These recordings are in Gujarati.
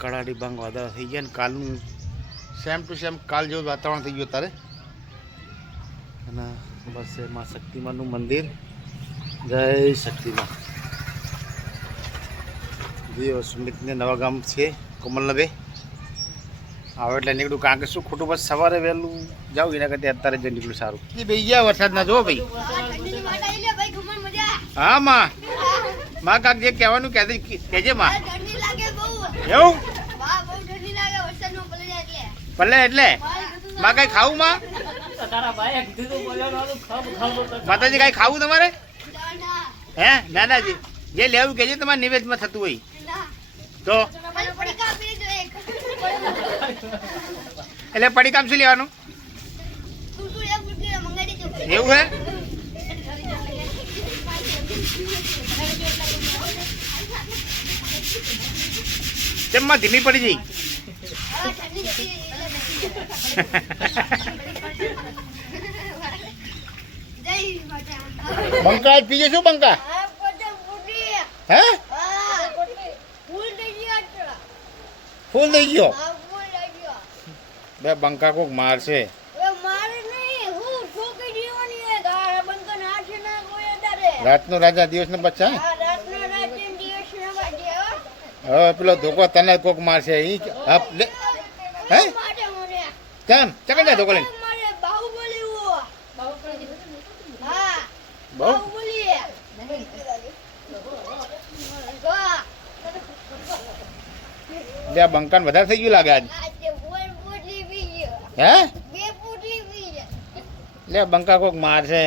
કડાડી ભાંગ વાદળ થઈ ગયા ને કાલનું સેમ ટુ સેમ કાલ જેવું વાતાવરણ થઈ ગયું તારે. અને બસ એમાં શક્તિમાનું મંદિર. જય શક્તિમાં. જે સુમિતને નવા ગામ છે કોમલનભાઈ આવે એટલે નીકળું, કારણ કે શું ખોટું બસ સવારે વહેલું જાઉં એના કરતાં અત્યારે જ નીકળું સારું. એ ભાઈ ગયા વરસાદના જો ભાઈ. હા માં માં કાક જે કહેવાનું કહેજે માં. એવું ભલે એટલે માં કઈ ખાવું માં? માતાજી કઈ ખાવું તમારે? હે નાનાજી જે લેવું કહેજે તમારે નિવેદમાં થતું હોય તો. એટલે પડી કામ શું લેવાનું એવું હે? ચમમાં ધીમી પડી જઈ. બંકા પીજે શું બંકા? હે ફૂલ થઈ ગયો? બે બંકા કોક મારશે. રાતનો રાજા દિવસ નો બચ્ચા. હવે પેલો ધોકો તને કોક મારશે. હે કેમ ચકન જાય ધોકો લઈને? બે બંકાન વધારે થઈ ગયું લાગે આજ. હે લે બંકા કોક મારશે.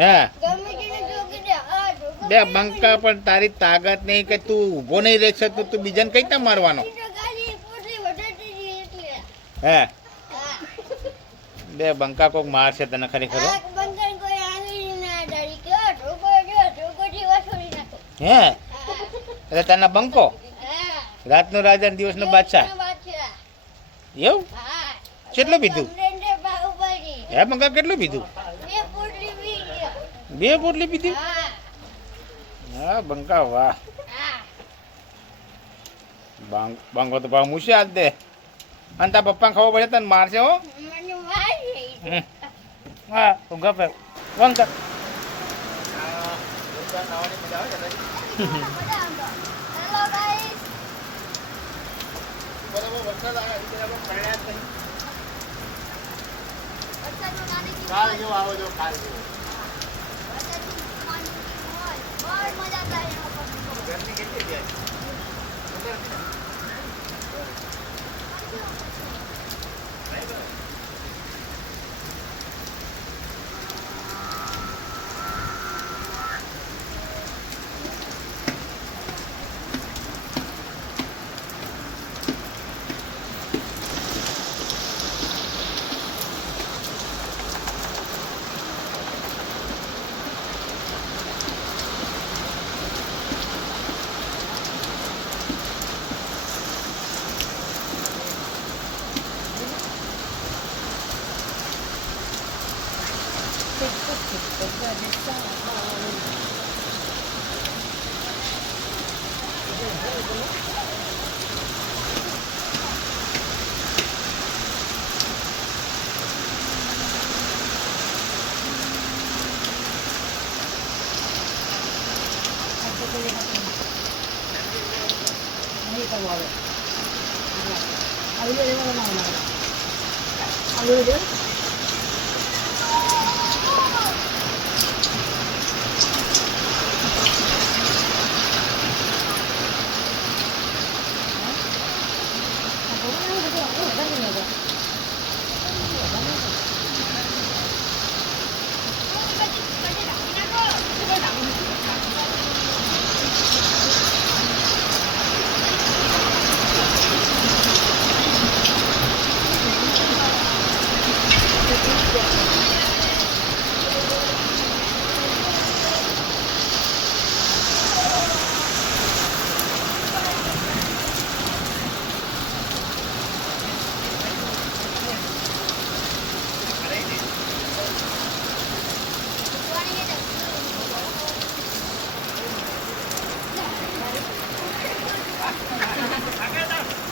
હે બે બંકા પણ તારી તાકાત નહીં કે તું ઊભો નહીં રહેશે તો તું બીજાને કઈ રીતના મારવાનો? હે બે બંકા કોક મારશે તને ખરેખર. હે એટલે તને બંકો રાતનો રાજા દિવસનો બાદશાહ એવું? કેટલું પીધું? હે બંકા કેટલું પીધું? 2 પોટલી પીધી? હા બંકા વાહ. બંકો તો ભાવ મૂશે આજ દે. અને તાર પપ્પાને ખબર પડે તને મારશે હો. હા ઊંઘા પે બંકા. કાલ જેવો આવો જો કાલ જેવો. ગરમી કેટલી છે?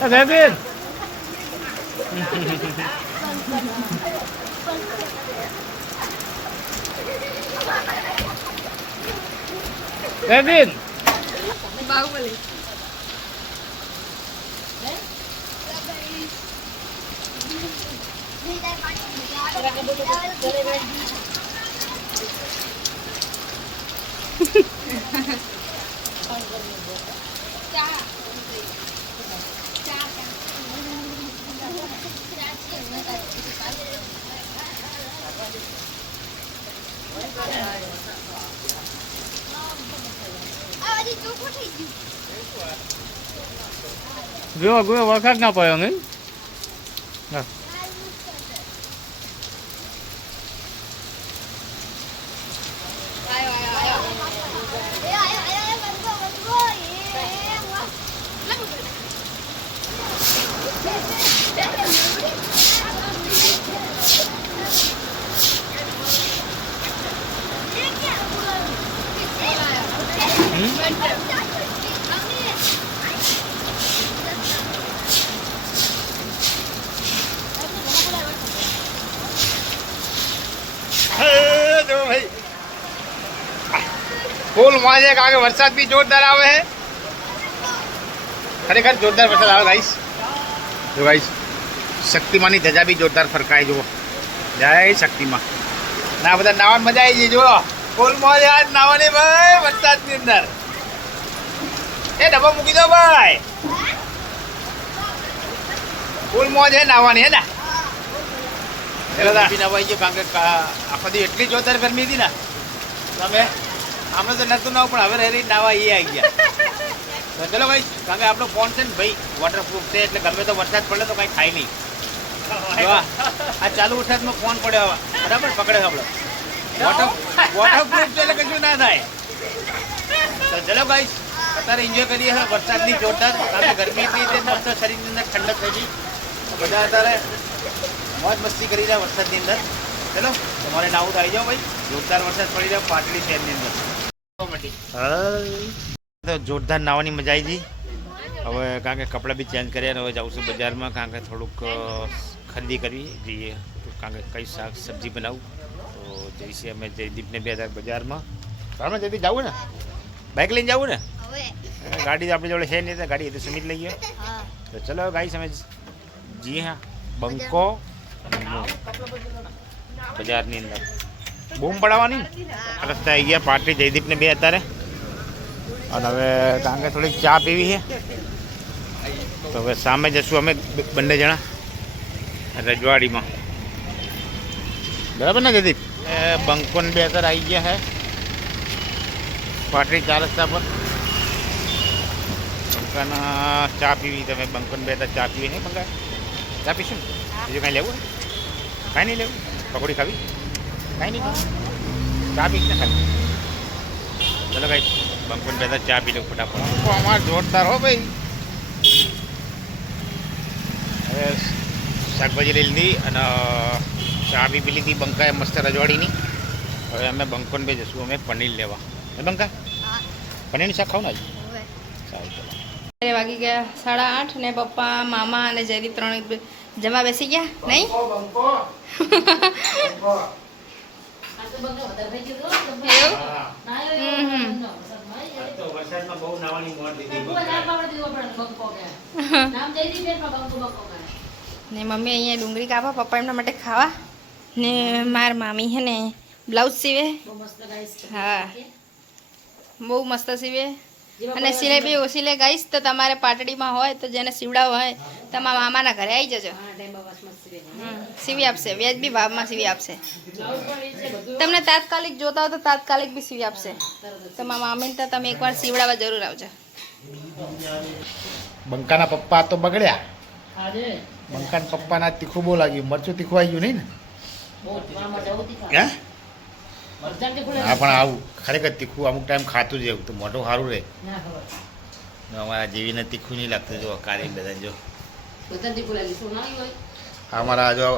જયદીપ જયદીપ બાહુબલી ગયો ગયો વરસાદ ના પડ્યો નહીં ફૂલ મજા કારણ કે વરસાદ બી જોરદાર આવે છે ખરેખર જોરદાર વરસાદ આવે ગાઈસ જો ગાઈસ શક્તિમાની ધજા બી જોરદાર ફરકાય જુઓ જય શક્તિમાં ના બધા નાવાની મજા આવી ગઈ જુઓ ફૂલ મજા નાવાની ભાઈ વરસાદની અંદર એ ડબ્બો મૂકી દો ભાઈ ફૂલ મોજ છે નાવાની હે ને ચલો નવાઈ ગયો કારણ કે આખો દી એટલી જોરદાર ગરમી હતી ને તમે આમને તો નતું નાવું પણ હવે રહી નાવા એ આવી ગયા તો ચલો ભાઈ કારણ કે આપણો ફોન છે ને ભાઈ વોટરપ્રૂફ છે એટલે ગમે તો વરસાદ પડે તો કાંઈ થાય નહીં આ ચાલુ વરસાદમાં ફોન પડ્યો બરાબર પકડે આપણો વોટરપ્રૂફ છે એટલે કશું ના થાય તો ચલો ભાઈ અત્યારે એન્જોય કરીએ વરસાદની જોરદાર કારણ કે ગરમી એટલી રીતે મસ્ત શરીરની અંદર ઠંડક થઈ ગઈ બધા અત્યારે મોજ મસ્તી કરી રહ્યા વરસાદની અંદર ચલો તમારે નાવું તો આવી જાઓ ભાઈ જોરદાર વરસાદ પડી રહ્યો પાટલી શહેરની અંદર તો જોરદાર નાવાની મજા આવી ગઈ હવે કારણ કે કપડાં બી ચેન્જ કર્યા અને હવે જાઉં છું બજારમાં કારણ કે થોડુંક ખરીદી કરવી જઈએ કારણ કે કઈ શાક સબ્જી બનાવું તો જઈશું અમે જયદીપને બે બજારમાં બરાબર જયદીપ જવું ને બાઇક લઈને જવું ને ગાડી તો આપણી જોડે છે નહીં તો ગાડી એ તો સુમિત લઈ ગયો તો ચલો ગાઈસ અમે જી હા બંકો બજારની અંદર બૂમ પડાવવાની રસ્તા આવી ગયા પાટલી જયદીપને બે અત્યારે અને હવે કારણ કે થોડીક ચા પીવી છે તો હવે સામે જશું અમે બંને જણા રજવાડીમાં બરાબર ને જયદીપ બંકોન બે અત્યારે આવી ગયા છે પાટલી 4 રસ્તા પર બંકાના ચા પીવી તમે બંકોન બે અત્યારે ચા પીવી નહીં બંકા ચા પીશું ને બીજું કાંઈ લેવું કાંઈ નહીં લેવું પકોડી ખાવી કાંઈ નહીં ચા પીશ ને ખાલી ચલો ભાઈ બંકોન બે ચા પી લો ફટાફટ અમારે જોરદાર હો ભાઈ હવે શાકભાજી લઈ લીધી અને ચા બી પી લીધી બંકાએ મસ્ત રજવાડીની હવે અમે બંકોન બે જશું અમે પનીર લેવા બંકા પનીરની શાક ખાવ ને આજે સારું ચલો વાગી ગયા 8:30 ને પપ્પા મામા અને જયદીપ 3 જમવા બેસી ગયા નહીં ને મમ્મી અહીંયા ડુંગળી કાપા પપ્પા એમના માટે ખાવા ને માર મામી હે ને બ્લાઉઝ સીવે હા બહુ મસ્ત સીવે અને સિલાઈ બી ઓછી લે ગાઈશ તો તમારે પાટડીમાં હોય તો જેને સીવડાવ હોય તમારા મામાના ઘરે આવી જજો સીવી આપશે વ્યાજબી ભાવમાં સીવી આપશે તમને તાત્કાલિક જોતા હોય તો તાત્કાલિક બી સીવી આપશે તમારા મામીને તો તમે એકવાર સીવડાવવા જરૂર આવજો બંકાના પપ્પા તો બગડ્યા બંકાના પપ્પાના તીખું બહુ લાગ્યું મરચું તીખું આવી ગયું નહીં ને હા પણ આવું ખરેખર તીખું અમુક ટાઈમ ખાતું જ એવું તો મોઢું સારું રહે અમારા જેવીને તીખું નહીં લાગતું જો કારી બધા જો અમારા જો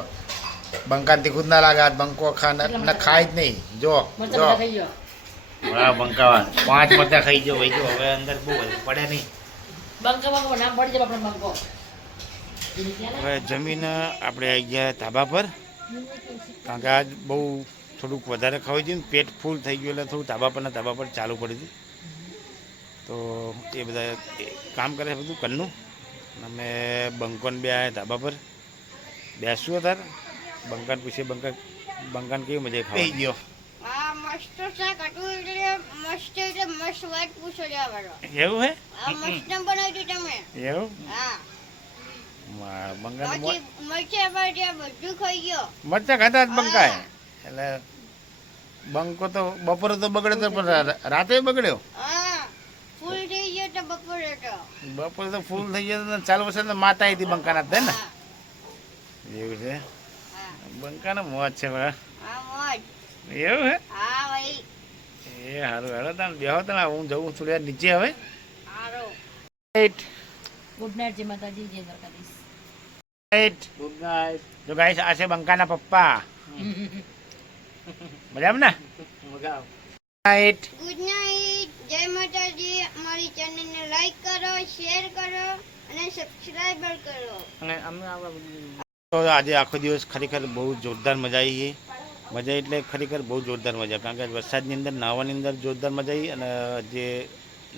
બંકા તીખું જ ના લાગે બંકો ખાય જ નહીં જો જો હા બંકા 5 મરચા ખાઈ ગયો ભાઈ જો હવે અંદર બહુ પડે નહીં હવે જમીન આપણે આવી ગયા ધાબા પર, કારણ કે આજ બહુ થોડુંક વધારે ખાવું છે ને પેટ ફૂલ થઈ ગયું એટલે થોડું ધાબા પર ચાલુ પડ્યું હતું. તો એ બધા કામ કરે બધું ઘરનું. અમે બંકોન બે આવ્યા ધાબા પર બેસવું અત્યારે. બંકાન પૂછીએ, બંકાન કેવી મજા ખાઈ ગયો? આ મસ્ત શાક હતું એટલે મસ્ત વાત પૂછો જવાનો. એવું હે? આ મસ્ત બનાવ્યું તમે. એવું? હા. બંકાન મરચા બરચા બધું ખાઈ ગયો. મરચા ખાતા જ બંકાય એટલે બંકો તો બપોરે તો બગડ્યો તો પણ રાતે બગડ્યો. હા. ફૂલ થઈ ગયો તો બપોરે તો. બપોરે તો ફૂલ થઈ ગયો તો ચાલુ વર્ષે તો માતા આવી હતી બંકાના જ ને. એવું છે? હા. બંકાનો મોજ છે બરા. હા મોજ. એવું હે? હા ભાઈ. એ સારું હેડો તમે બેહો તમે, હું જઉં થોડી વાર નીચે હવે. સારો. ગુડ નાઇટ જય માતાજી જય દ્વારકાધીશ. Good night. જો ગાઈસ આ છે બંકાના પપ્પા. મજામાં ને? નાઇટ. Good night. જય માતાજી. અમારી ચેનલને લાઈક કરો, શેર કરો અને સબસ્ક્રાઇબર કરો. અને તો આજે આખો દિવસ ખરેખર બહુ જોરદાર મજા આવી ગઈ. મજા એટલે ખરેખર બહુ જોરદાર મજા, કારણ કે વરસાદની અંદર નાહવાની અંદર જોરદાર મજા આવી. અને જે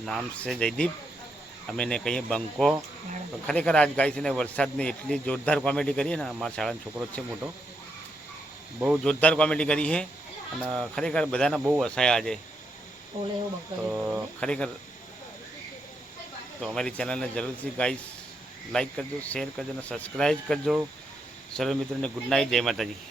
નામ છે જયદીપ, અમે એને કહીએ બંકો. તો ખરેખર આજ ગાય છે ને વરસાદની એટલી જોરદાર કોમેડી કરી ને, અમારા શાળાનો છોકરો છે મોટો, બહુ જોરદાર કોમેડી કરી છે. અને ખરેખર બધાને બહુ હસાયા આજે. તો ખરેખર તો અમારી ચેનલને જરૂરથી ગાઈસ લાઈક કરજો, શેર કરજો અને સબસ્ક્રાઈબ કરજો. સર્વ મિત્રોને ગુડ નાઇટ, જય માતાજી.